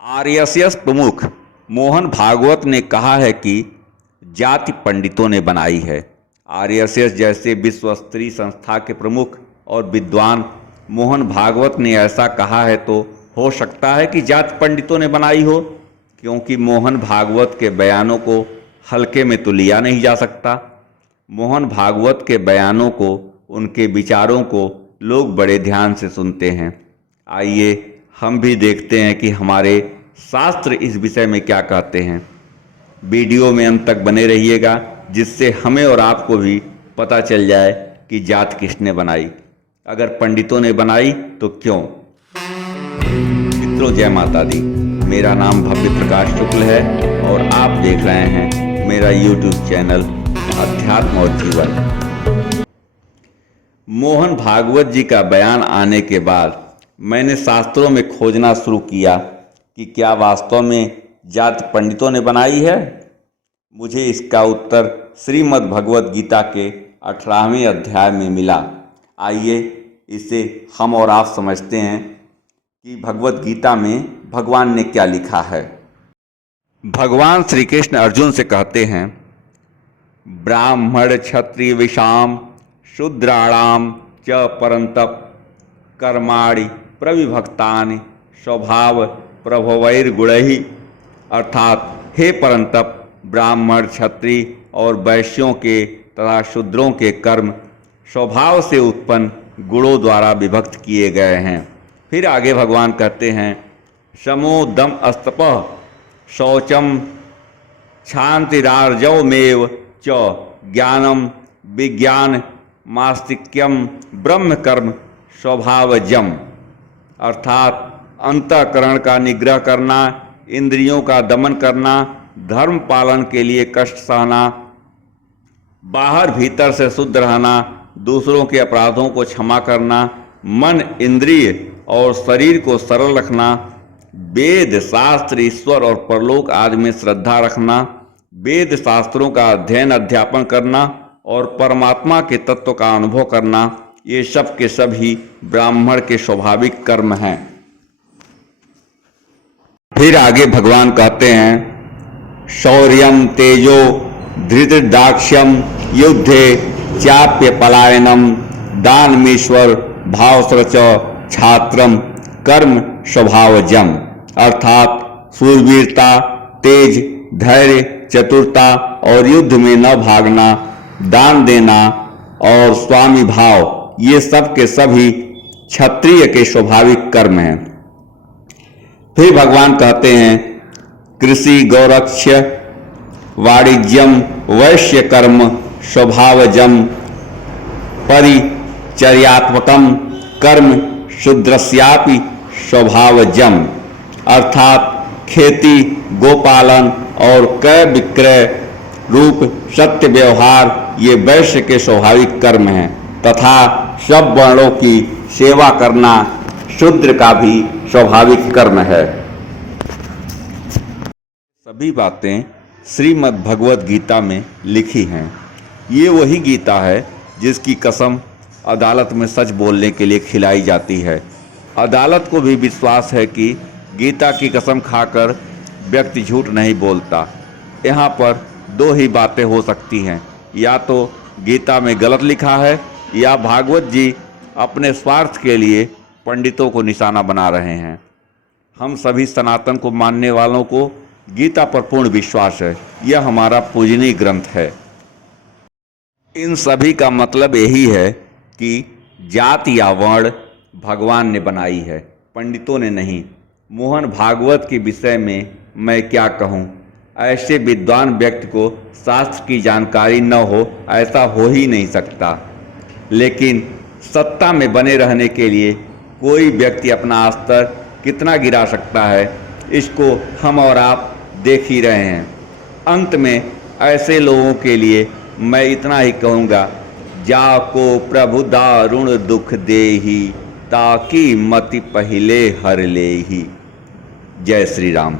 RSS प्रमुख मोहन भागवत ने कहा है कि जाति पंडितों ने बनाई है। आरएसएस जैसे विश्व स्तरीय संस्था के प्रमुख और विद्वान मोहन भागवत ने ऐसा कहा है तो हो सकता है कि जाति पंडितों ने बनाई हो, क्योंकि मोहन भागवत के बयानों को हल्के में तो लिया नहीं जा सकता। मोहन भागवत के बयानों को, उनके विचारों को लोग बड़े ध्यान से सुनते हैं। आइए हम भी देखते हैं कि हमारे शास्त्र इस विषय में क्या कहते हैं। वीडियो में अंत तक बने रहिएगा, जिससे हमें और आपको भी पता चल जाए कि जात किसने बनाई। अगर पंडितों ने बनाई तो क्यों। मित्रों, जय माता दी। मेरा नाम भव्य प्रकाश शुक्ल है और आप देख रहे हैं मेरा YouTube चैनल अध्यात्म और जीवन। मोहन भागवत जी का बयान आने के बाद मैंने शास्त्रों में खोजना शुरू किया कि क्या वास्तव में जाति पंडितों ने बनाई है। मुझे इसका उत्तर श्रीमद् भगवत गीता के 18वें अध्याय में मिला। आइए इसे हम और आप समझते हैं कि भगवत गीता में भगवान ने क्या लिखा है। भगवान श्री कृष्ण अर्जुन से कहते हैं, ब्राह्मण क्षत्रिय विषाम शूद्राणाम च परंतप कर्माणि प्रविभक्तानि स्वभाव प्रभवैर्गुणैः। अर्थात हे परंतप, ब्राह्मण क्षत्रिय और वैश्यों के तथा शूद्रों के कर्म स्वभाव से उत्पन्न गुणों द्वारा विभक्त किए गए हैं। फिर आगे भगवान कहते हैं, शमो दम अस्तपः शौचम क्षान्तिरार्जवमेव च ज्ञानम विज्ञान मास्तिक्यम ब्रह्म कर्म स्वभावजम। अर्थात अंतःकरण का निग्रह करना, इंद्रियों का दमन करना, धर्म पालन के लिए कष्ट सहना, बाहर भीतर से शुद्ध रहना, दूसरों के अपराधों को क्षमा करना, मन इंद्रिय और शरीर को सरल रखना, वेद शास्त्र ईश्वर और परलोक आदि में श्रद्धा रखना, वेद शास्त्रों का अध्ययन अध्यापन करना और परमात्मा के तत्व का अनुभव करना, ये सब के सभी ब्राह्मण के स्वाभाविक कर्म हैं। फिर आगे भगवान कहते हैं, शौर्यम तेजो धृतदाक्ष्यम युद्धे चाप्य पलायनम दानमीश्वर भावसृच छात्रम कर्म स्वभावजम। अर्थात सूरवीरता, तेज, धैर्य, चतुरता और युद्ध में न भागना, दान देना और स्वामी भाव, ये सब के सभी क्षत्रिय के स्वाभाविक कर्म हैं। फिर भगवान कहते हैं, कृषि गौरक्ष्य वाणिज्यम वैश्य कर्म स्वभावजम परिचर्यात्मकम कर्म शूद्रस्यापि स्वभावजम। अर्थात खेती, गोपालन और क्रय विक्रय रूप सत्य व्यवहार ये वैश्य के स्वाभाविक कर्म हैं, तथा सब वर्णों की सेवा करना शूद्र का भी स्वाभाविक कर्म है। सभी बातें श्रीमद् भगवत गीता में लिखी हैं। ये वही गीता है जिसकी कसम अदालत में सच बोलने के लिए खिलाई जाती है। अदालत को भी विश्वास है कि गीता की कसम खाकर व्यक्ति झूठ नहीं बोलता। यहाँ पर दो ही बातें हो सकती हैं, या तो गीता में गलत लिखा है या भागवत जी अपने स्वार्थ के लिए पंडितों को निशाना बना रहे हैं। हम सभी सनातन को मानने वालों को गीता पर पूर्ण विश्वास है। यह हमारा पूजनीय ग्रंथ है। इन सभी का मतलब यही है कि जाति या वर्ण भगवान ने बनाई है, पंडितों ने नहीं। मोहन भागवत के विषय में मैं क्या कहूँ। ऐसे विद्वान व्यक्ति को शास्त्र की जानकारी न हो, ऐसा हो ही नहीं सकता। लेकिन सत्ता में बने रहने के लिए कोई व्यक्ति अपना स्तर कितना गिरा सकता है, इसको हम और आप देख ही रहे हैं। अंत में ऐसे लोगों के लिए मैं इतना ही कहूँगा, जाको प्रभु दारुण दुख देहि ताकि मति पहिले हर लेहि। जय श्री राम।